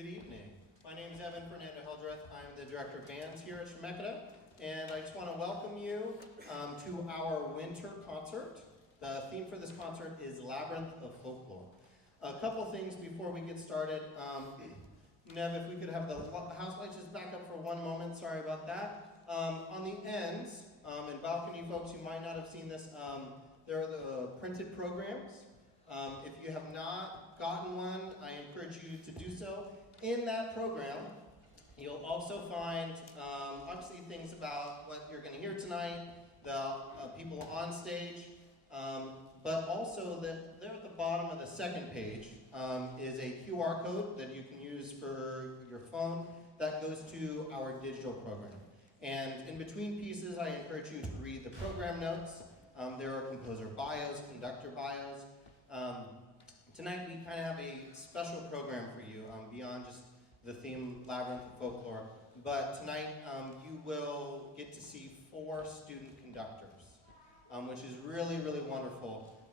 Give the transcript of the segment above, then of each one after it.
Good evening. My name is Eben, Fernando Heldreth. I'm the Director of Bands here at Chemeketa, and I just want to welcome you to our winter concert. The theme for this concert is Labyrinth of Folklore. A couple things before we get started. Nev, if we could have the house lights just back up for one moment, sorry about that. On the ends, and balcony folks, you might not have seen this, there are the printed programs. If you have not gotten one, I encourage you to do so. In that program, you'll also find, obviously, things about what you're going to hear tonight, the people on stage, but also that there at the bottom of the second page is a QR code that you can use for your phone that goes to our digital program. And in between pieces, I encourage you to read the program notes. There are composer bios, conductor bios. Tonight we kind of have a special program for you beyond just the theme Labyrinth of Folklore. But tonight you will get to see 4 student conductors, which is really, really wonderful.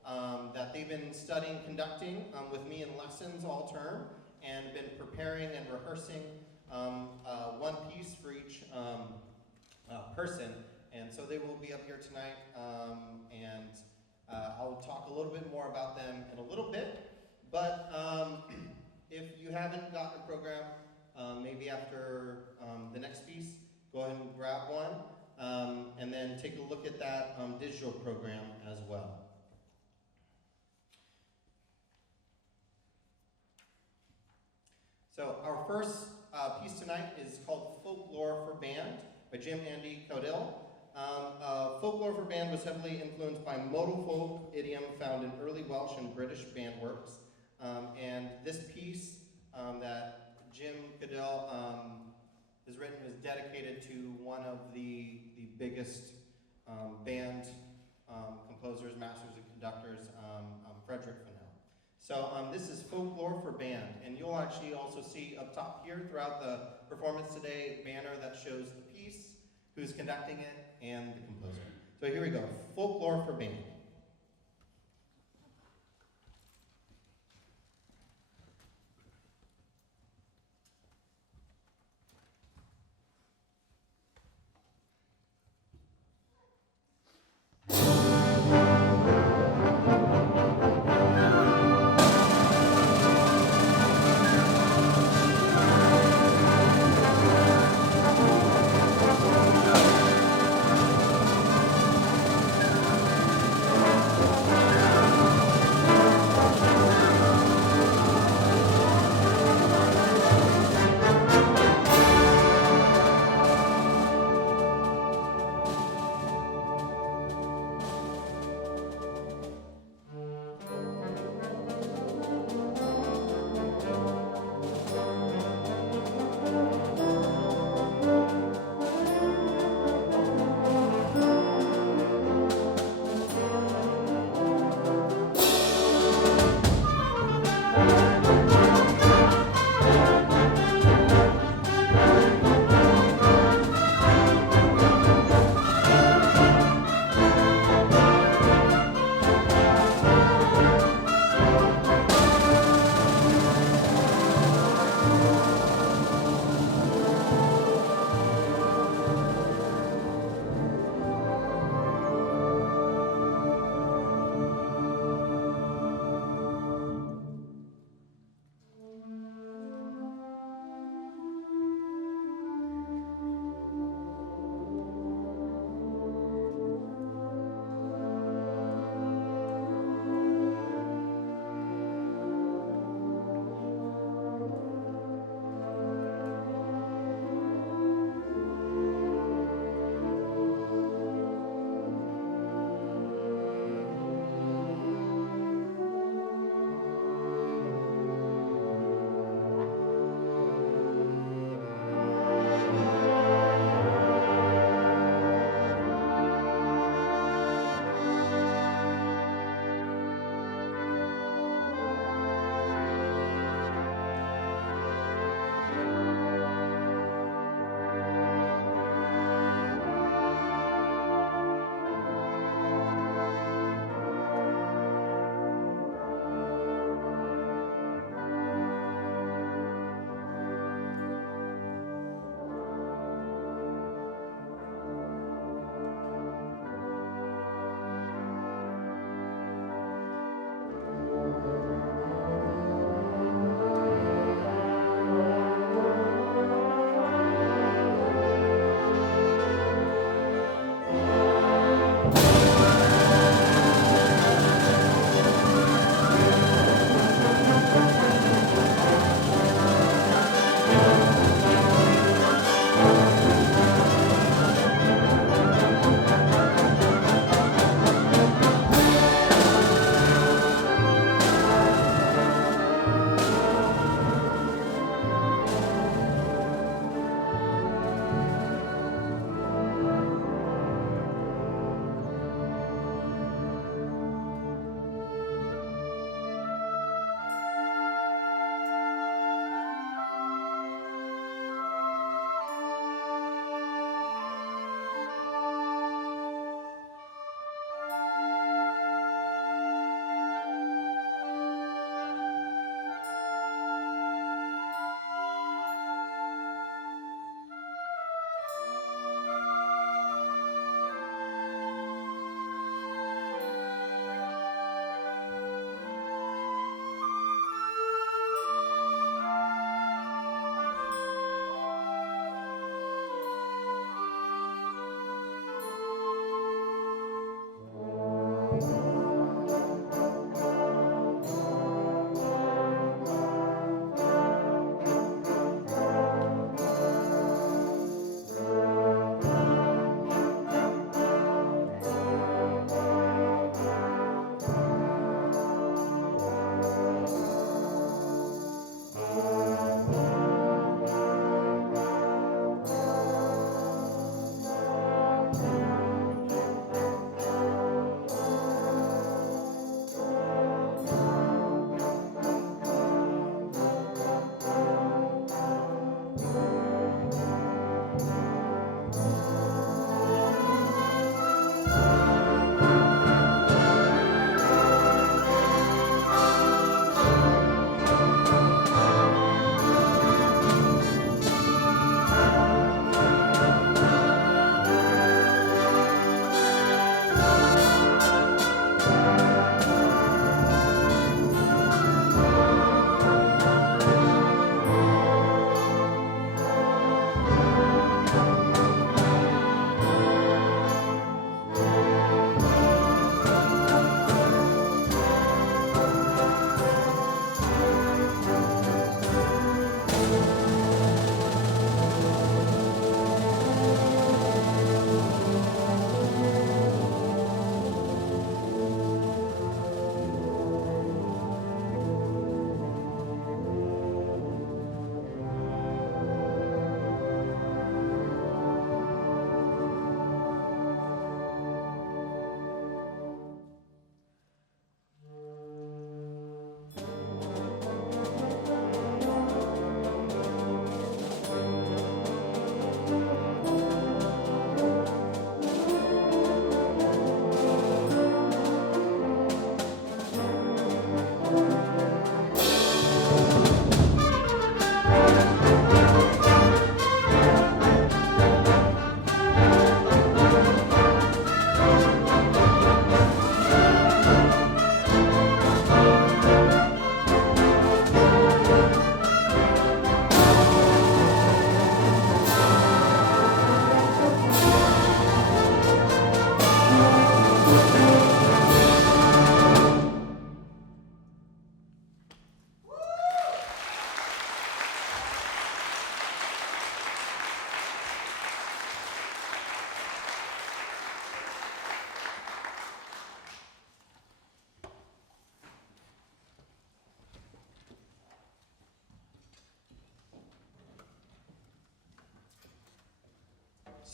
That they've been studying conducting with me in lessons all term and been preparing and rehearsing one piece for each person. And so they will be up here tonight, and I'll talk a little bit more about them in a little bit. But if you haven't gotten a program, maybe after the next piece, go ahead and grab one, and then take a look at that digital program as well. So our first piece tonight is called Folklore for Band by Jim Andy Caudill. Folklore for Band was heavily influenced by modal folk idiom found in early Welsh and British band works. And this piece that Jim Caudill has written is dedicated to one of the biggest band composers, masters, and conductors, Frederick Fernando. So this is Folklore for Band, and you'll actually also see up top here throughout the performance today a banner that shows the piece, who's conducting it, and the composer. So here we go, Folklore for Band.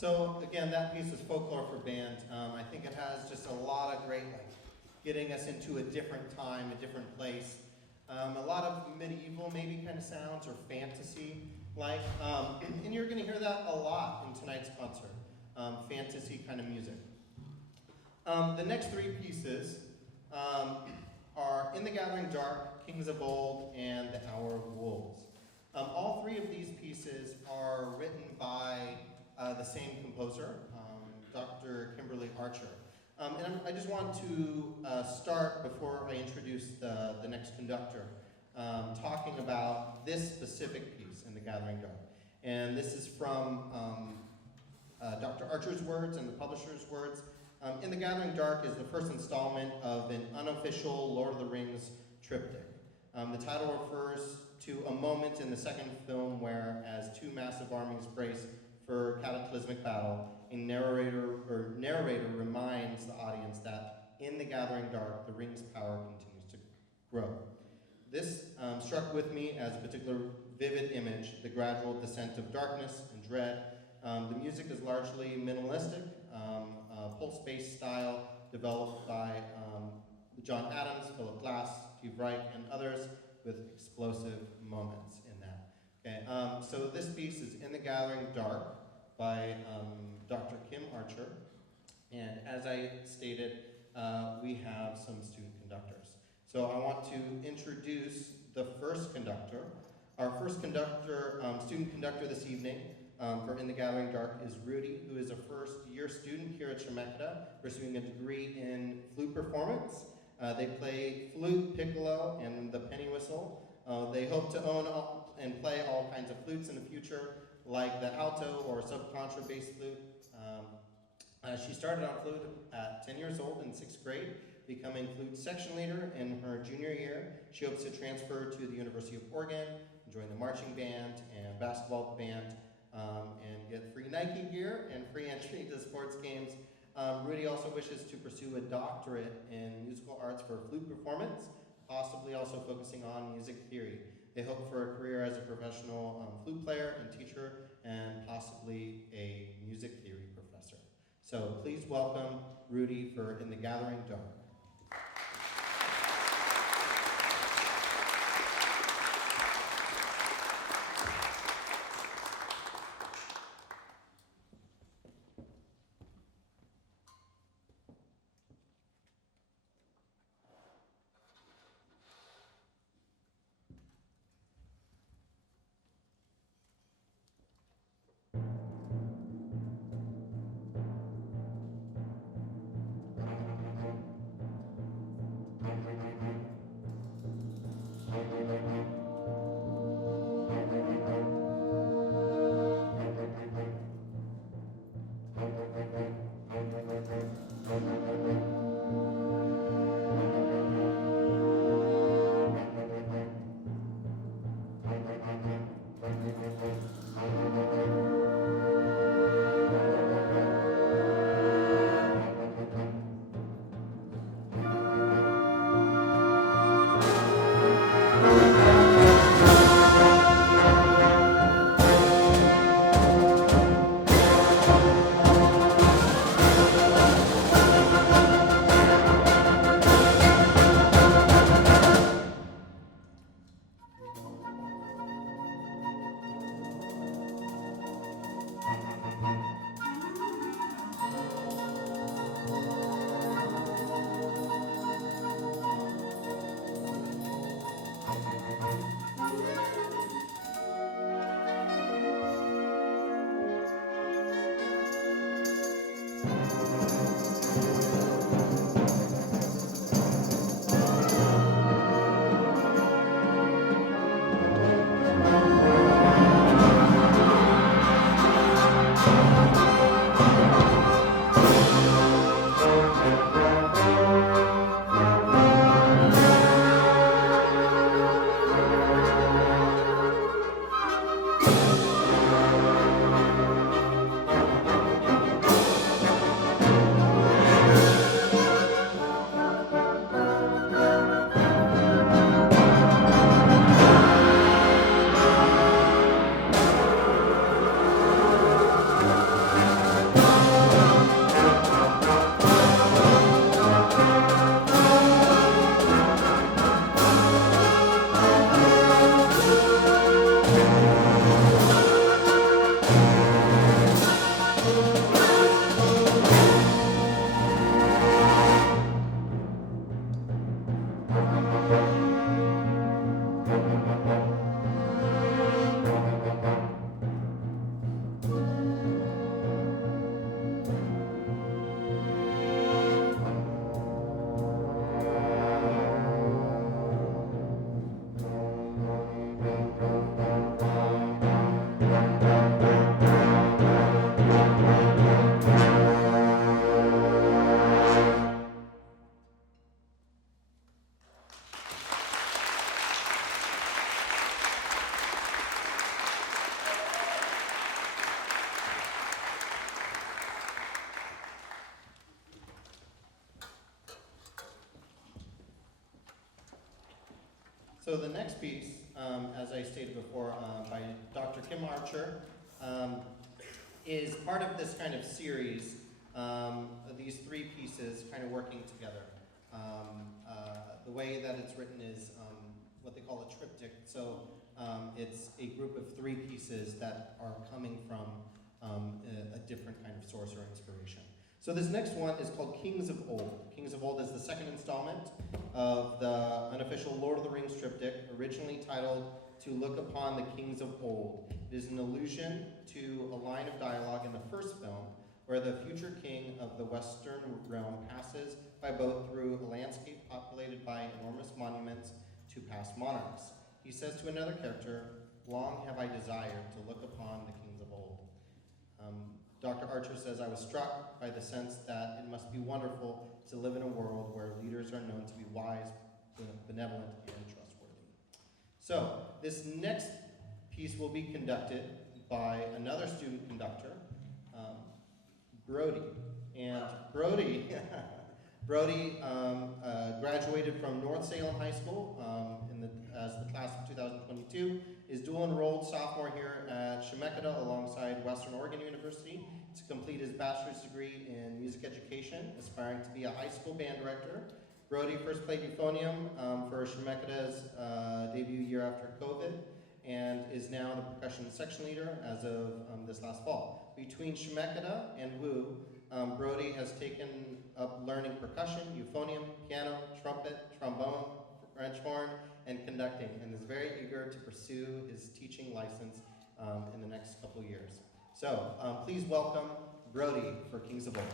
So again, that piece was Folklore for Band. I think it has just a lot of great, like, getting us into a different time, a different place. A lot of medieval maybe kind of sounds or fantasy-like. And you're going to hear that a lot in tonight's concert, fantasy kind of music. The next three pieces are In the Gathering Dark, Kings of Old, and The Hour of Wolves. All three of these pieces are written by the same composer, Dr. Kimberly Archer. And I just want to start, before I introduce the next conductor, talking about this specific piece, In the Gathering Dark. And this is from Dr. Archer's words and the publisher's words. In the Gathering Dark is the first installment of an unofficial Lord of the Rings triptych. The title refers to a moment in the second film where, as two massive armies brace for cataclysmic battle, a narrator reminds the audience that in the Gathering Dark, the ring's power continues to grow. This struck with me as a particular vivid image, the gradual descent of darkness and dread. The music is largely minimalistic, pulse-based style developed by John Adams, Philip Glass, Steve Reich, and others, with explosive moments in that. Okay, so this piece is In the Gathering Dark by Dr. Kim Archer, and as I stated, we have some student conductors. So I want to introduce the first conductor. Our first conductor, student conductor this evening for In the Gathering Dark is Rudy, who is a first-year student here at Chemeketa, pursuing a degree in flute performance. They play flute, piccolo, and the penny whistle. They hope to own and play all kinds of flutes in the future, like the alto or subcontra bass flute. She started on flute at 10 years old in 6th grade, becoming flute section leader in her junior year. She hopes to transfer to the University of Oregon, join the marching band and basketball band, and get free Nike gear and free entry to sports games. Rudy also wishes to pursue a doctorate in musical arts for flute performance, possibly also focusing on music theory. They hope for a career as a professional flute player and teacher, and possibly a music theory professor. So please welcome Rudy for In the Gathering Dark. So the next piece, as I stated before, by Dr. Kim Archer, is part of this kind of series, these three pieces kind of working together. The way that it's written is what they call a triptych. So it's a group of three pieces that are coming from a different kind of source or inspiration. So this next one is called Kings of Old. Kings of Old is the second installment of the unofficial Lord of the Rings triptych, originally titled To Look Upon the Kings of Old. It is an allusion to a line of dialogue in the first film where the future king of the Western realm passes by boat through a landscape populated by enormous monuments to past monarchs. He says to another character, "Long have I desired to look upon the kings of old." Dr. Archer says, I was struck by the sense that it must be wonderful to live in a world where leaders are known to be wise, benevolent, and trustworthy. So, this next piece will be conducted by another student conductor, Brody. And Brody, Brody graduated from North Salem High School as the class of 2022, is dual enrolled sophomore here at Chemeketa alongside Western Oregon University to complete his bachelor's degree in music education, aspiring to be a high school band director. Brody first played euphonium for Chemeketa's debut year after COVID, and is now the percussion section leader as of this last fall. Between Chemeketa and WU, Brody has taken up learning percussion, euphonium, piano, trumpet, trombone, French horn, and conducting, and is very eager to pursue his teaching license in the next couple years. So please welcome Brody for Kings of Old.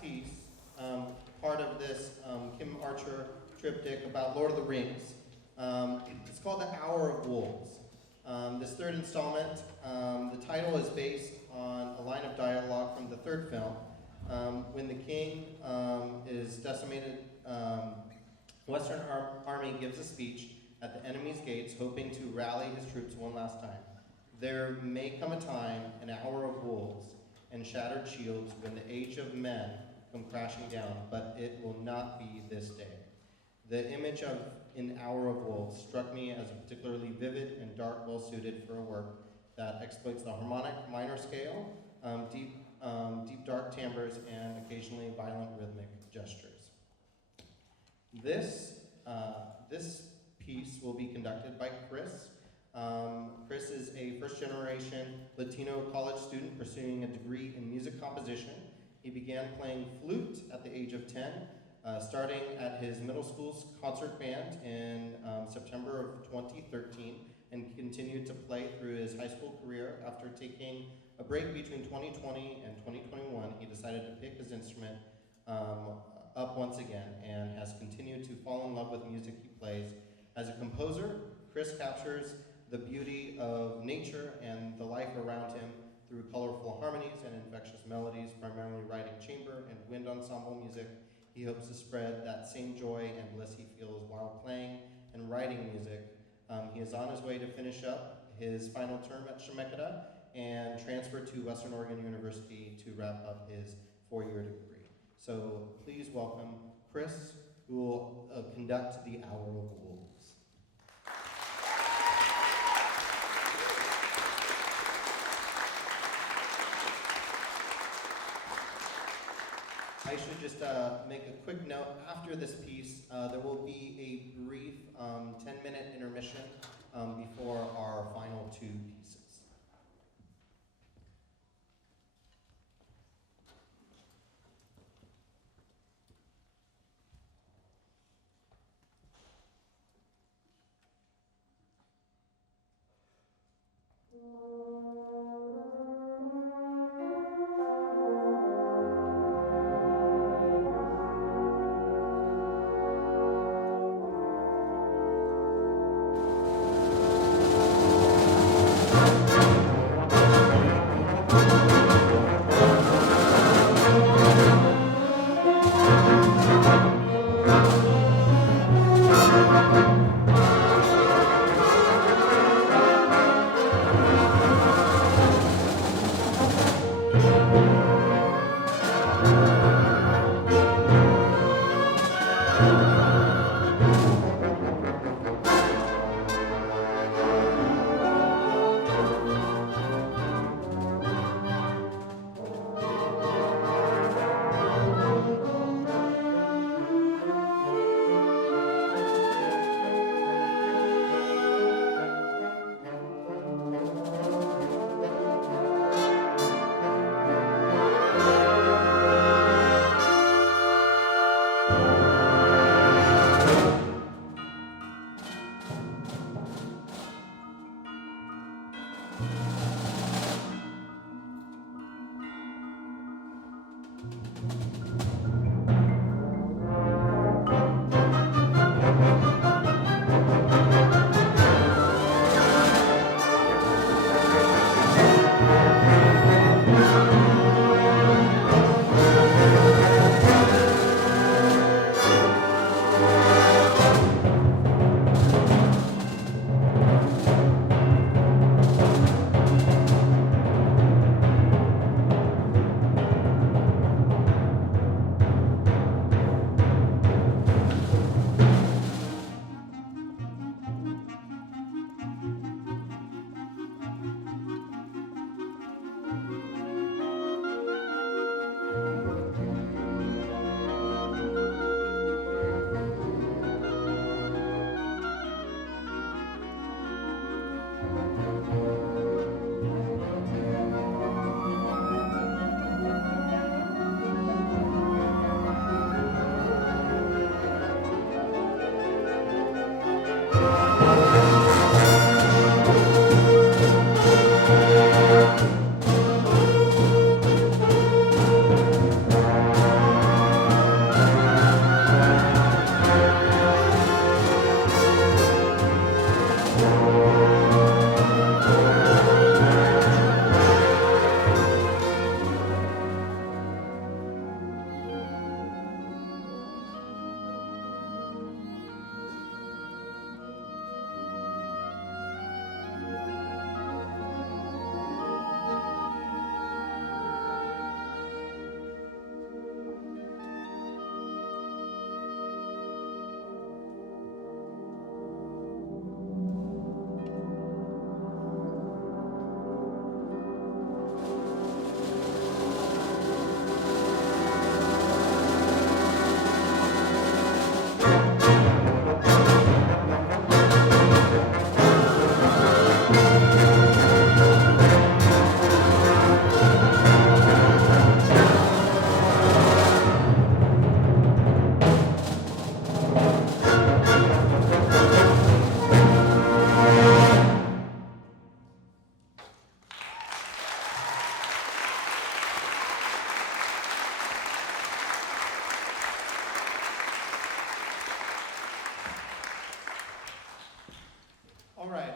piece, part of this Kim Archer triptych about Lord of the Rings. It's called The Hour of Wolves. This third installment, the title is based on a line of dialogue from the third film. When the king is decimated, Western Army gives a speech at the enemy's gates, hoping to rally his troops one last time. There may come a time, an hour of wolves and shattered shields, when the age of men come crashing down, but it will not be this day. The image of an hour of wolves struck me as particularly vivid and dark, well suited for a work that exploits the harmonic minor scale, deep dark timbres, and occasionally violent rhythmic gestures. This piece will be conducted by Chris. Chris is a first-generation Latino college student pursuing a degree in music composition. He began playing flute at the age of 10, starting at his middle school's concert band in September of 2013, and continued to play through his high school career. After taking a break between 2020 and 2021, he decided to pick his instrument up once again and has continued to fall in love with music he plays. As a composer, Chris captures the beauty of nature and the life around him through colorful harmonies and infectious melodies, primarily writing chamber and wind ensemble music. He hopes to spread that same joy and bliss he feels while playing and writing music. He is on his way to finish up his final term at Chemeketa and transfer to Western Oregon University to wrap up his 4-year degree. So please welcome Chris, who will conduct the Hour of Wolves. I should just make a quick note. After this piece, there will be a brief 10-minute intermission before our final two pieces.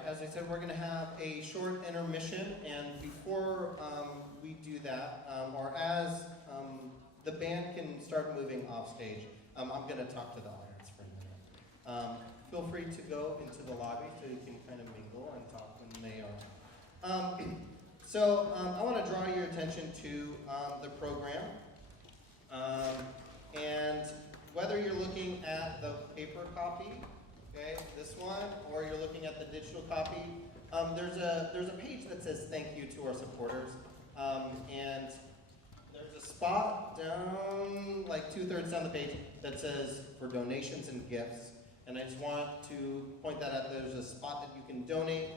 as I said, we're going to have a short intermission, and before we do that, or as the band can start moving off stage, I'm going to talk to the audience for a minute. Feel free to go into the lobby so you can kind of mingle and talk when they are. I want to draw your attention to the program, and whether you're looking at the paper copy, okay, this one, or you're looking at the digital copy, there's a page that says thank you to our supporters, and there's a spot down, like 2/3 down the page, that says for donations and gifts, and I just want to point that out. There's a spot that you can donate,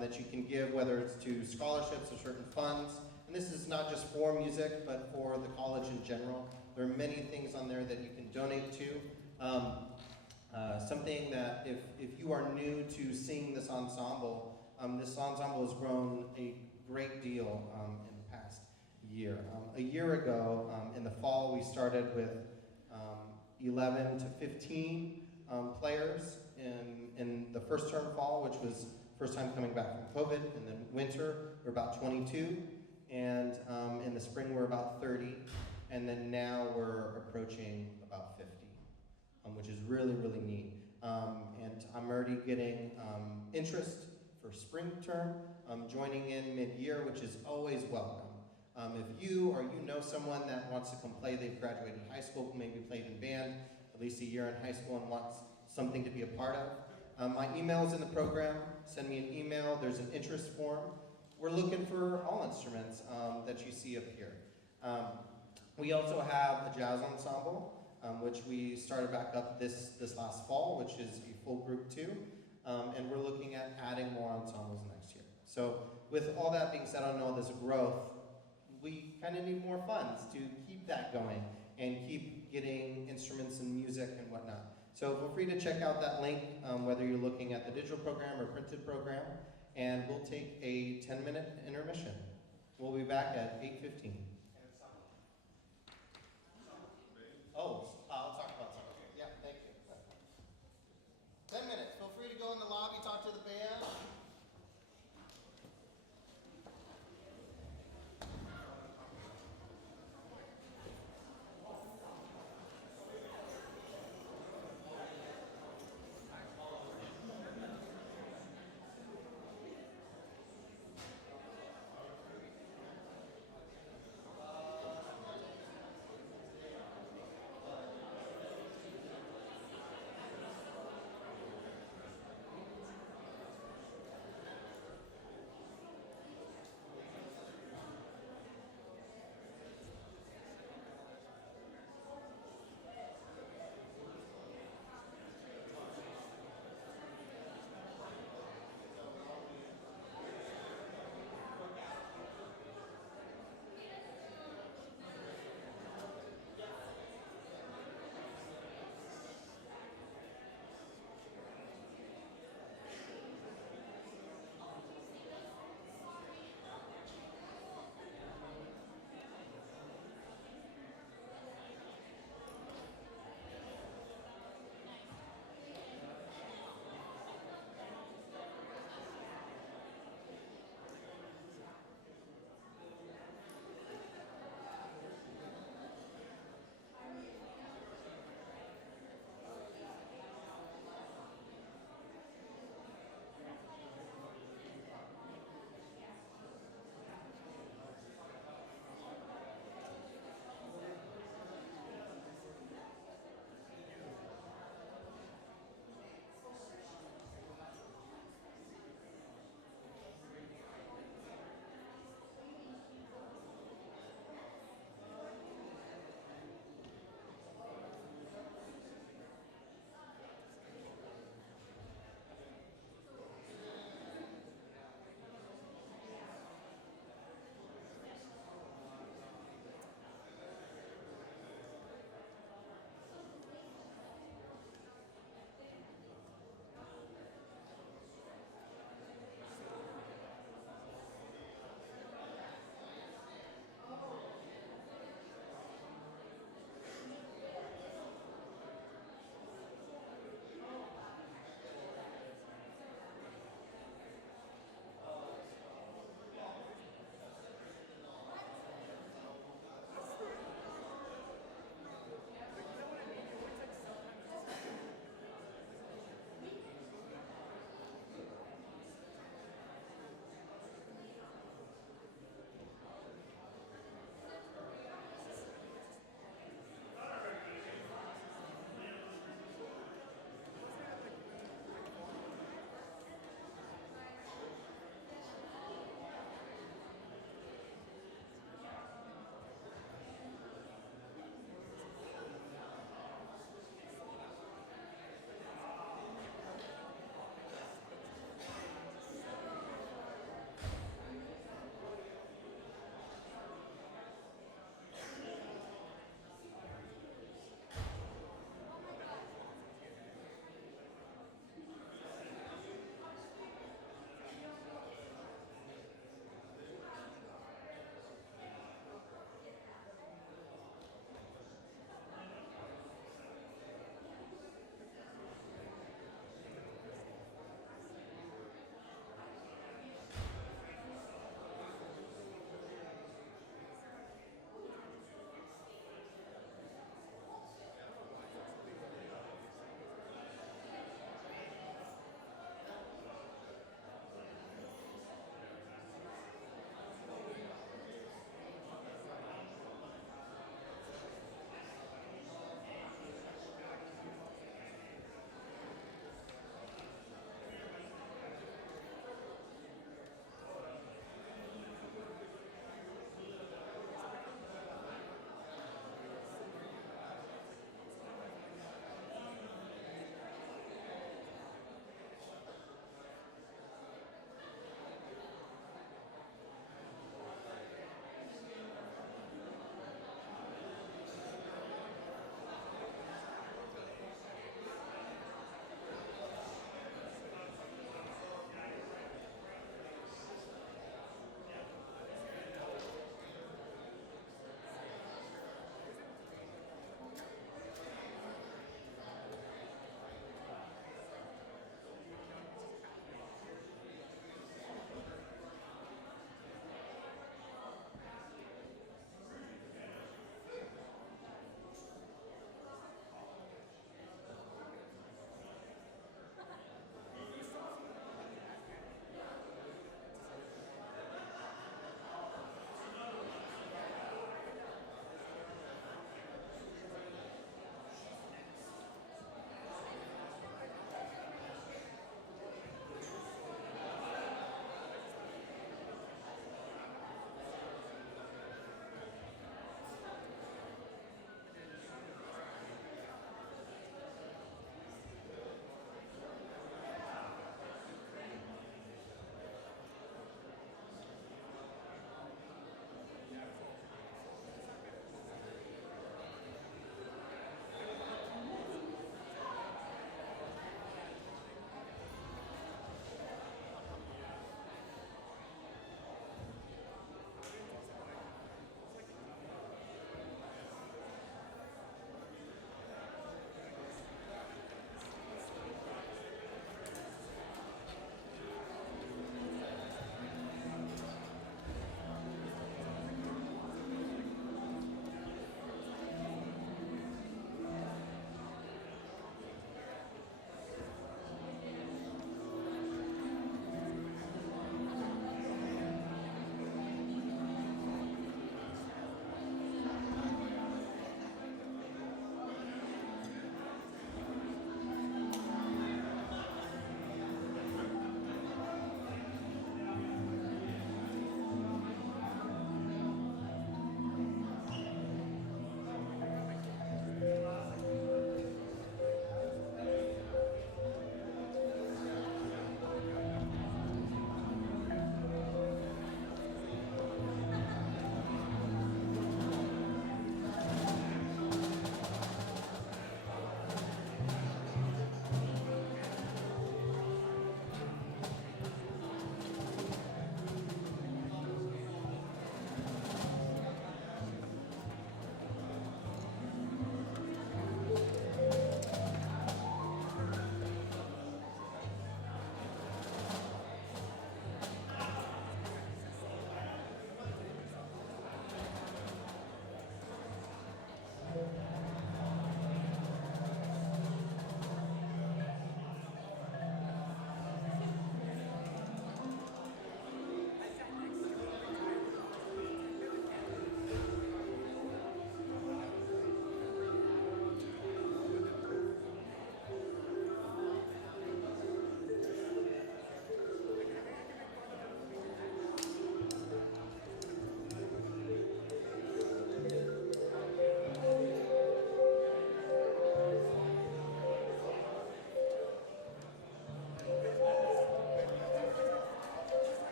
that you can give, whether it's to scholarships or certain funds, and this is not just for music, but for the college in general. There are many things on there that you can donate to. Something that if you are new to sing this ensemble has grown a great deal in the past year. A year ago, in the fall, we started with 11 to 15 players in the first term fall, which was first time coming back from COVID, and then winter, we're about 22, and in the spring, we're about 30, and then now we're approaching about 50, which is really, really neat. And I'm already getting interest for spring term, joining in mid-year, which is always welcome. If you or you know someone that wants to come play, they've graduated high school, maybe played in band, at least a year in high school, and wants something to be a part of, my email is in the program. Send me an email. There's an interest form. We're looking for all instruments that you see up here. We also have a jazz ensemble, which we started back up this last fall, which is a full group too, and we're looking at adding more ensembles next year. So with all that being said, on all this growth, we kind of need more funds to keep that going and keep getting instruments and music and whatnot. So feel free to check out that link, whether you're looking at the digital program or printed program, and we'll take a 10-minute intermission. We'll be back at 8:15. Oh, I'll talk about something. Yeah, thank you. 10 minutes. Feel free to go in the lobby, talk to the band.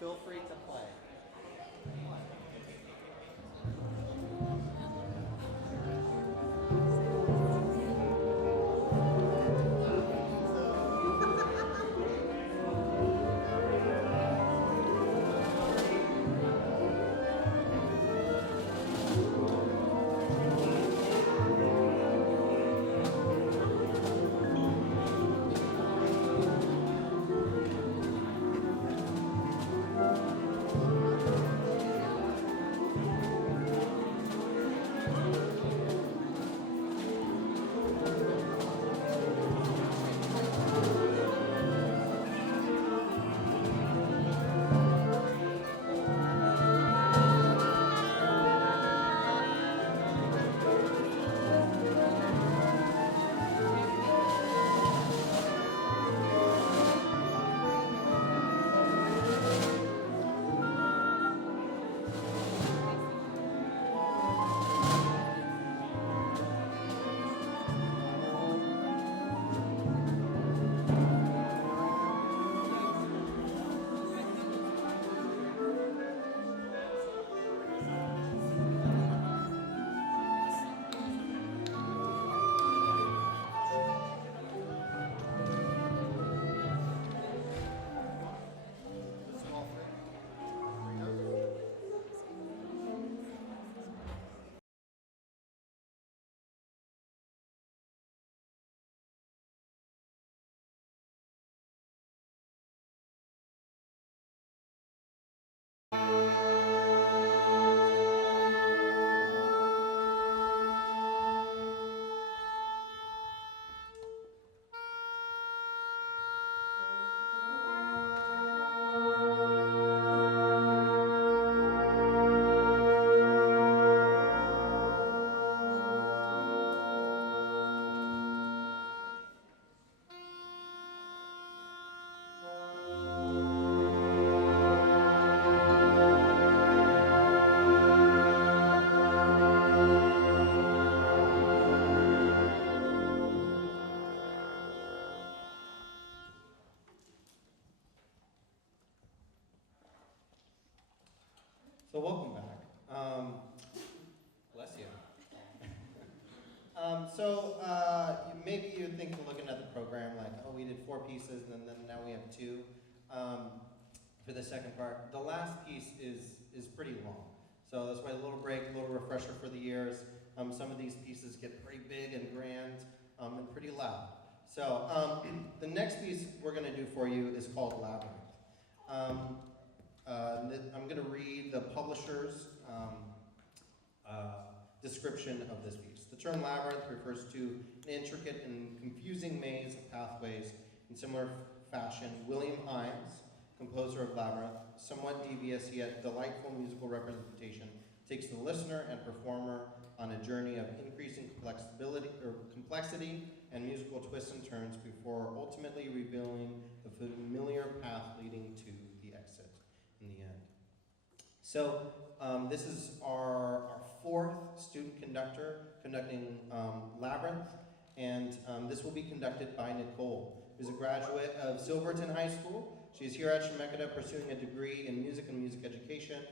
feel free to play. So welcome back. Bless you. Maybe you think looking at the program like, oh, we did 4 pieces and then now we have 2 for the second part. The last piece is pretty long. So that's why a little break, a little refresher for the ears. Some of these pieces get pretty big and grand and pretty loud. So the next piece we're going to do for you is called Labyrinth. I'm going to read the publisher's description of this piece. The term labyrinth refers to an intricate and confusing maze of pathways. In similar fashion, William Himes, composer of Labyrinth, somewhat devious yet delightful musical representation, takes the listener and performer on a journey of increasing complexity and musical twists and turns before ultimately revealing the familiar path leading to the exit in the end. So this is our 4th student conductor conducting Labyrinth, and this will be conducted by Nicole, who's a graduate of Silverton High School. She's here at Chemeketa pursuing a degree in music and music education.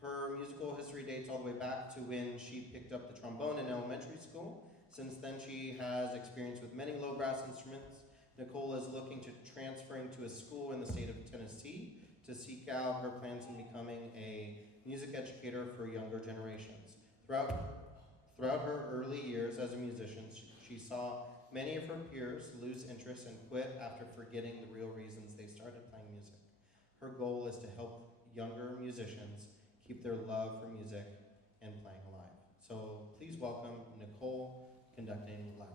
Her musical history dates all the way back to when she picked up the trombone in elementary school. Since then, she has experience with many low brass instruments. Nicole is looking to transferring to a school in the state of Tennessee to seek out her plans in becoming a music educator for younger generations. Throughout her early years as a musician, she saw many of her peers lose interest and quit after forgetting the real reasons they started playing music. Her goal is to help younger musicians keep their love for music and playing alive. So please welcome Nicole conducting Labyrinth.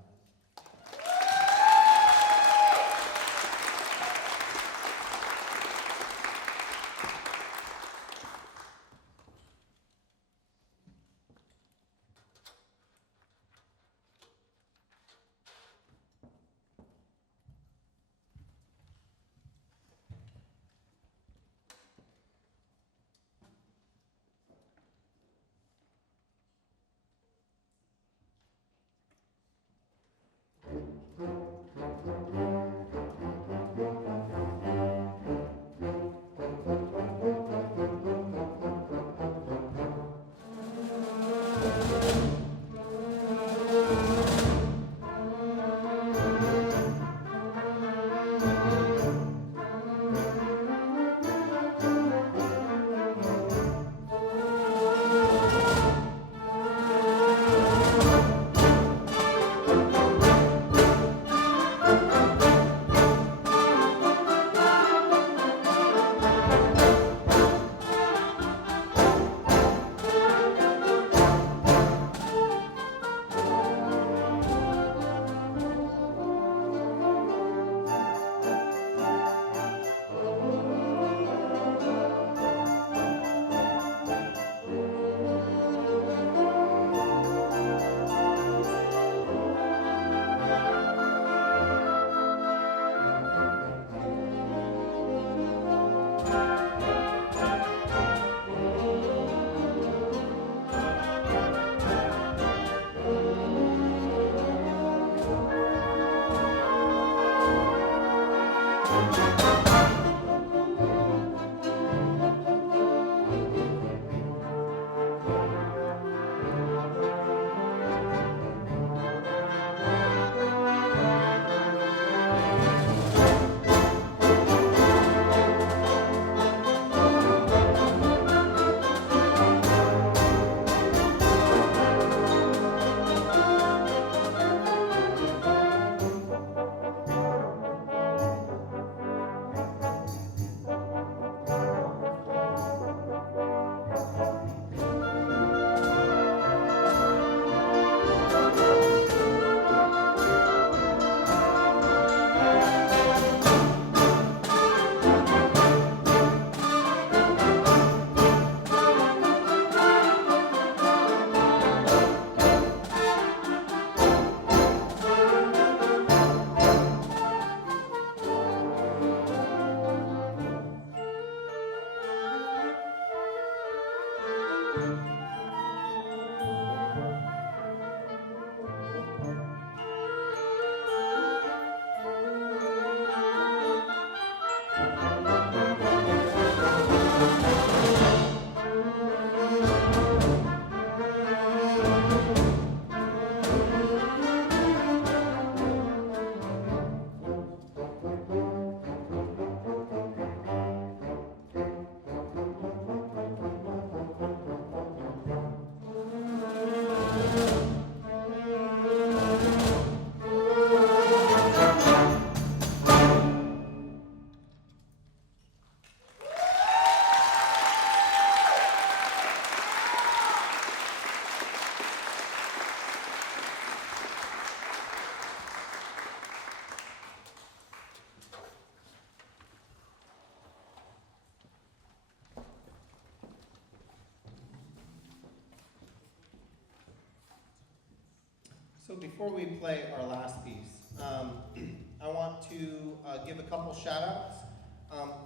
So before we play our last piece, I want to give a couple shout-outs.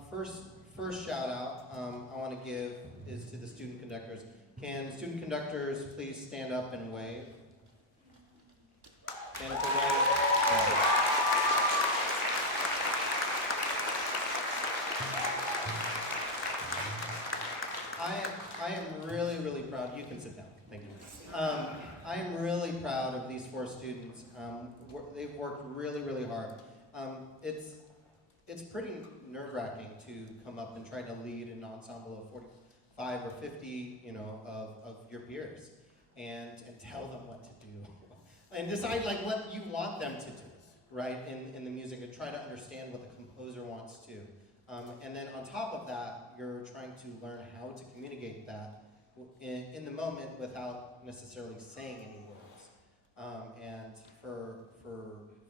First shout-out I want to give is to the student conductors. Can student conductors please stand up and wave? Stand up and wave. I am really, really proud. You can sit down. Thank you. I am really proud of these 4 students. They've worked really, really hard. It's pretty nerve-wracking to come up and try to lead an ensemble of 45 or 50, of your peers, and tell them what to do, and decide like what you want them to do, right? In the music, and try to understand what the composer wants to. And then on top of that, you're trying to learn how to communicate that in the moment without necessarily saying any words. And for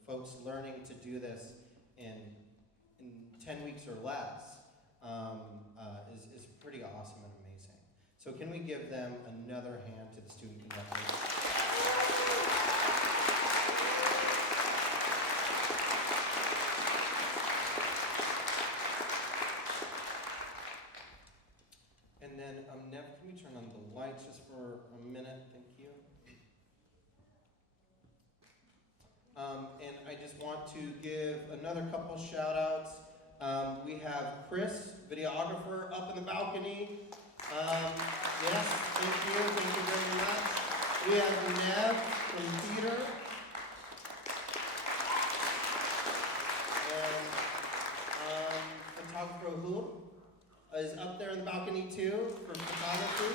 folks learning to do this in 10 weeks or less is pretty awesome and amazing. So can we give them another hand to the student conductors? And then, Nev, can we turn on the lights just for a minute? Thank you. And I just want to give another couple shout outs. We have Chris, videographer, up in the balcony. Yes, thank you very much. We have Nev from theater. And photographer Hul is up there in the balcony too for photography.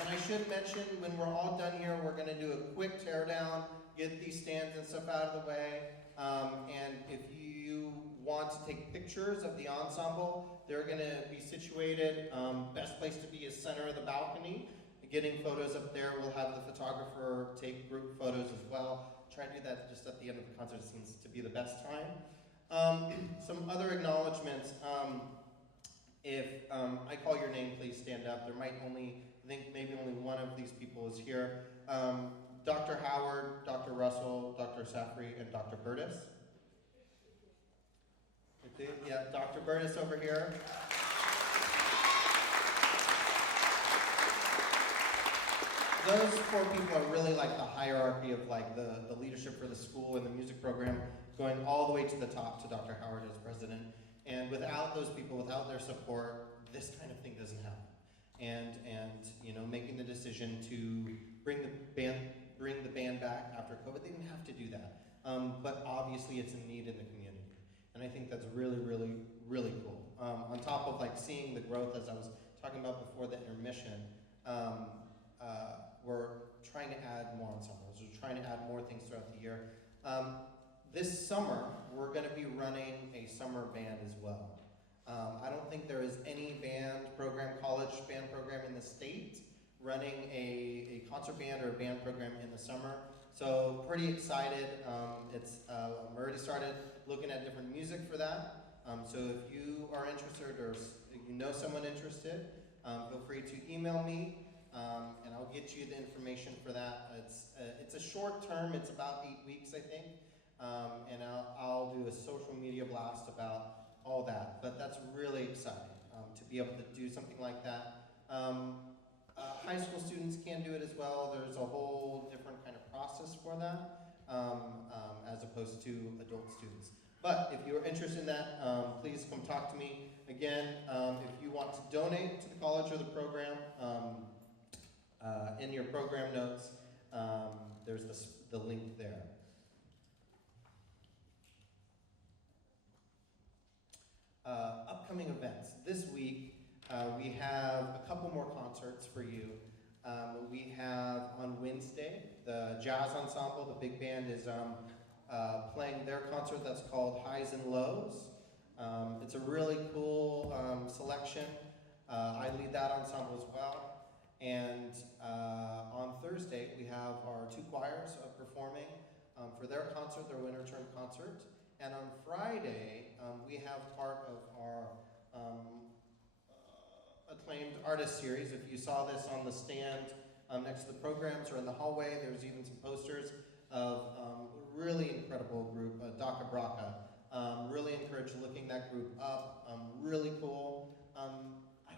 And I should mention, when we're all done here, we're going to do a quick teardown, get these stands and stuff out of the way. And if you want to take pictures of the ensemble, they're going to be situated. Best place to be is center of the balcony. Getting photos up there, we'll have the photographer take group photos as well. Try to do that just at the end of the concert. It seems to be the best time. Some other acknowledgments. If I call your name, please stand up. There might I think maybe only one of these people is here. Dr. Howard, Dr. Russell, Dr. Safri, and Dr. Burtis. Yeah, Dr. Burtis over here. Those 4 people are really like the hierarchy of like the leadership for the school and the music program, going all the way to the top to Dr. Howard as president. And without those people, without their support, this kind of thing doesn't happen. And making the decision to bring the band back after COVID, they didn't have to do that. But obviously it's a need in the community. And I think that's really, really, really cool. On top of like seeing the growth, as I was talking about before the intermission, we're trying to add more ensembles. We're trying to add more things throughout the year. This summer, we're going to be running a summer band as well. I don't think there is any college band program in the state running a concert band or a band program in the summer. So pretty excited. I'm already started looking at different music for that. So if you are interested or if you know someone interested, feel free to email me. And I'll get you the information for that. It's a short term, it's about 8 weeks, I think. And I'll do a social media blast about all that. But that's really exciting to be able to do something like that. High school students can do it as well. There's a whole different kind of process for that, as opposed to adult students. But if you're interested in that, please come talk to me. Again, if you want to donate to the college or the program, in your program notes, there's the link there. Upcoming events. This week, we have a couple more concerts for you. We have on Wednesday, the jazz ensemble, the big band is playing their concert that's called Highs and Lows. It's a really cool selection. I lead that ensemble as well. And on Thursday, we have our 2 choirs performing for their concert, their winter term concert. And on Friday, we have part of our acclaimed artist series. If you saw this on the stand next to the programs or in the hallway. There's even some posters of really incredible group, Daka Braka. Really encourage looking that group up. Really cool. I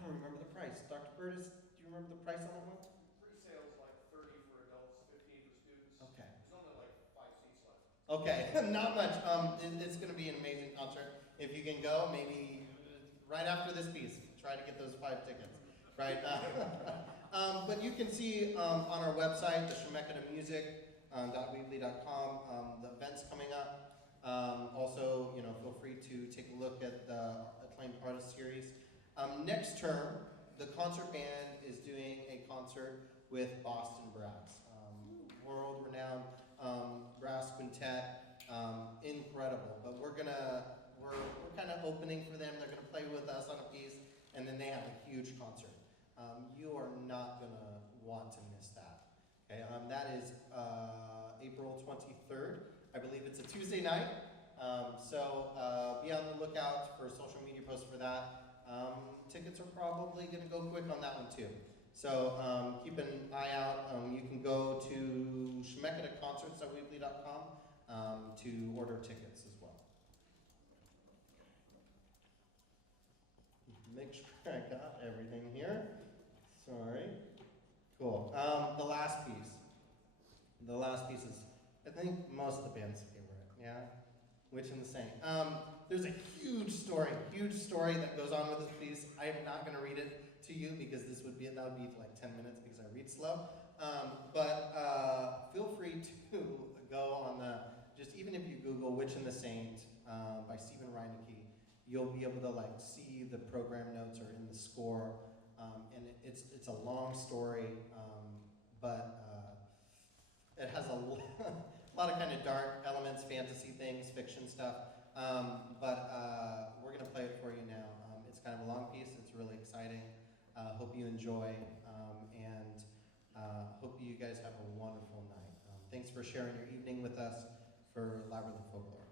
don't remember the price. Dr. Burtis, do you remember the price on that one? Pre-sale's like 30 for adults, 15 for students. Okay. There's only like 5 seats left. Okay, not much. It's going to be an amazing concert. If you can go, maybe right after this piece, try to get those 5 tickets. Right. But you can see on our website, the Chemeketa Music. .weebly.com, the events coming up. Also, feel free to take a look at the Acclaimed Artist Series. Next term, the concert band is doing a concert with Boston Brass, world-renowned brass quintet, incredible. But we're kind of opening for them. They're gonna play with us on a piece, and then they have a huge concert. You are not gonna want to miss that. Okay, that is April 23rd. I believe it's a Tuesday night. So be on the lookout for social media posts for that. Tickets are probably going to go quick on that one too. So keep an eye out. You can go to chemeketaconcerts.weebly.com to order tickets as well. Make sure I got everything here. Sorry. Cool. The last piece. The last piece is, I think, most of the band's favorite. Yeah? Which and the same. There's a huge story that goes on with this piece. I am not going to read it to you because that would be like 10 minutes because I read slow. But feel free to go on even if you Google Witch and the Saint by Reineke, you'll be able to see the program notes or in the score. And it's a long story, but it has a lot of kind of dark elements, fantasy things, fiction stuff. But we're going to play it for you now. It's kind of a long piece. It's really exciting. Hope you enjoy, and hope you guys have a wonderful night. Thanks for sharing your evening with us for Labyrinth Folklore.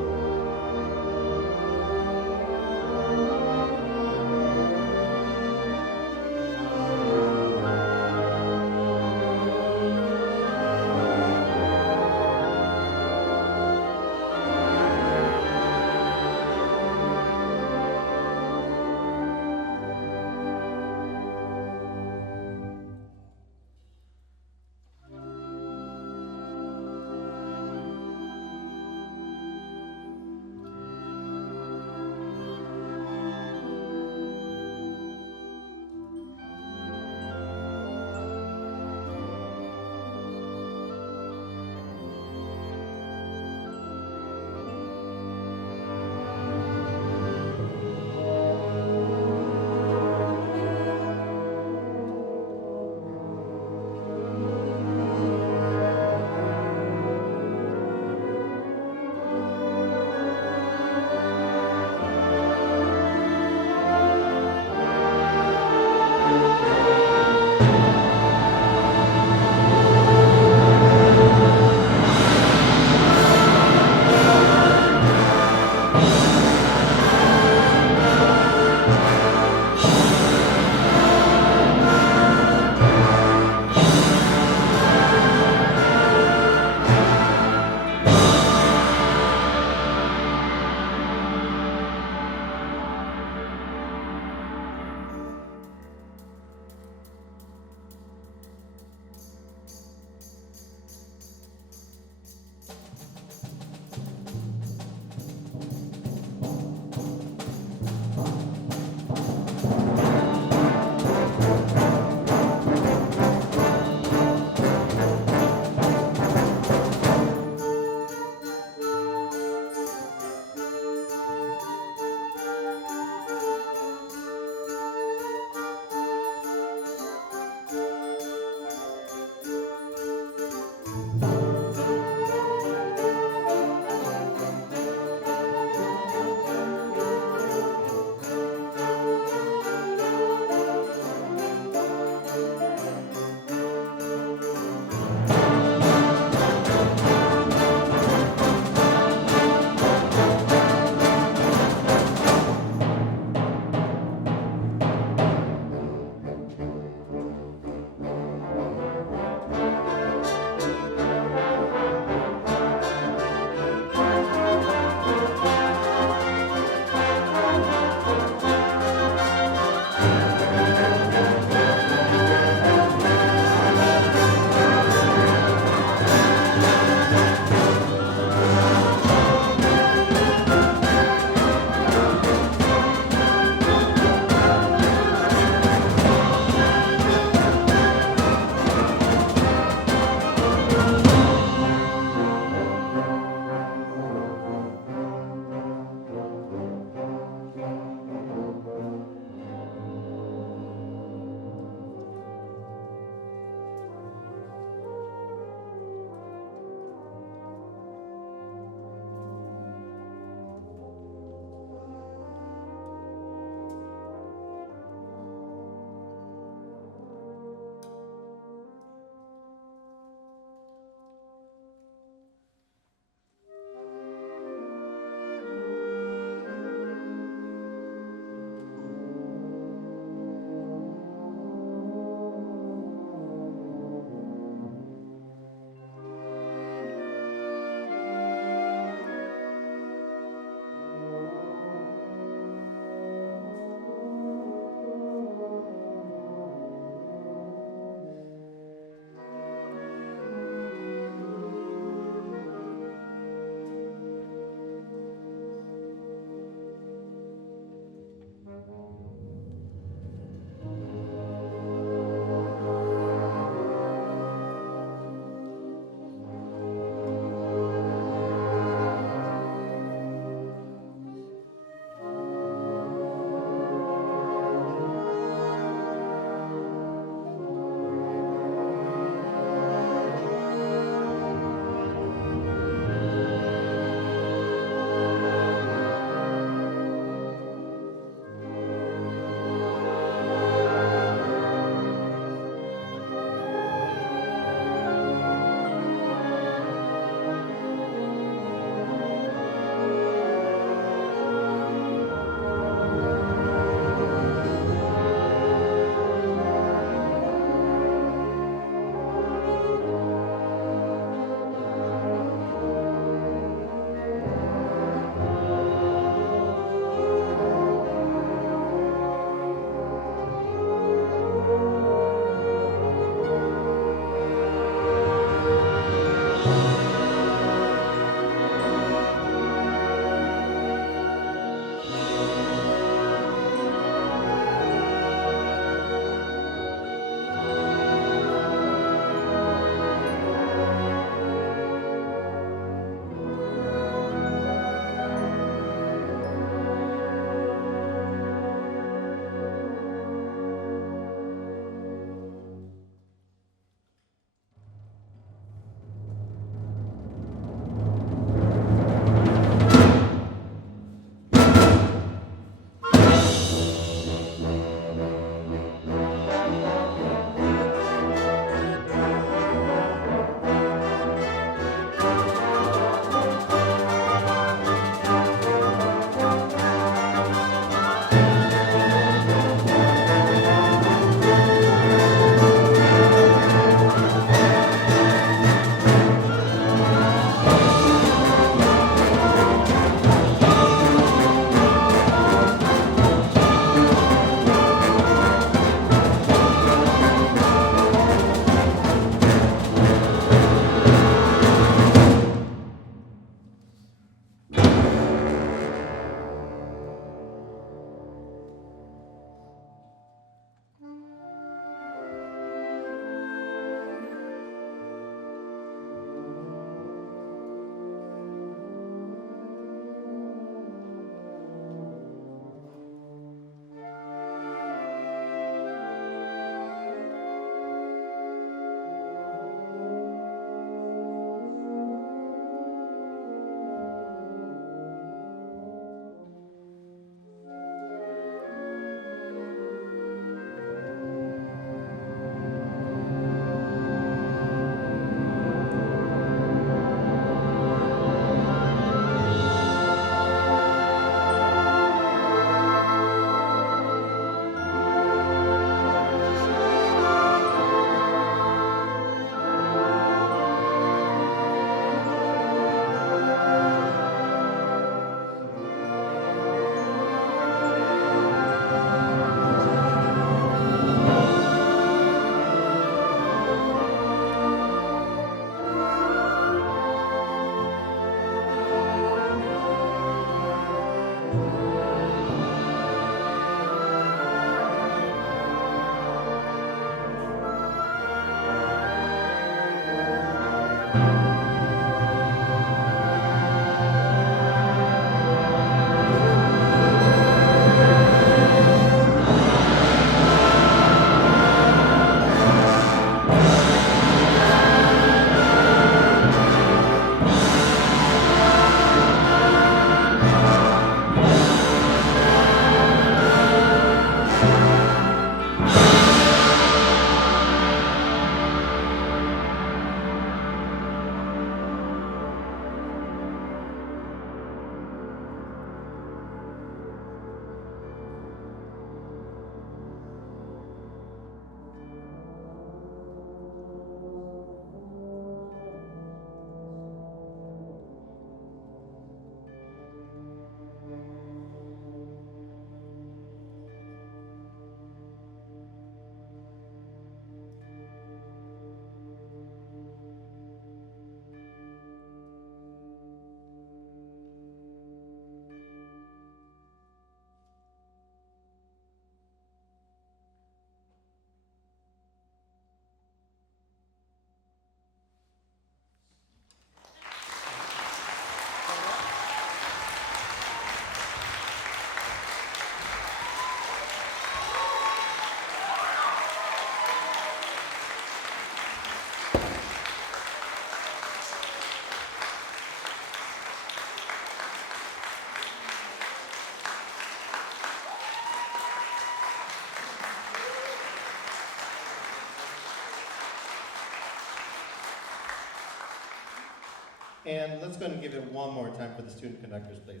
And let's go ahead and give it one more time for the student conductors, please.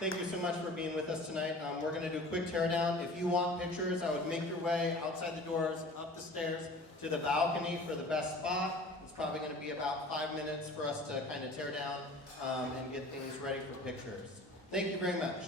Thank you so much for being with us tonight. We're going to do a quick teardown. If you want pictures, I would make your way outside the doors, up the stairs, to the balcony for the best spot. It's probably going to be about 5 minutes for us to kind of tear down and get things ready for pictures. Thank you very much.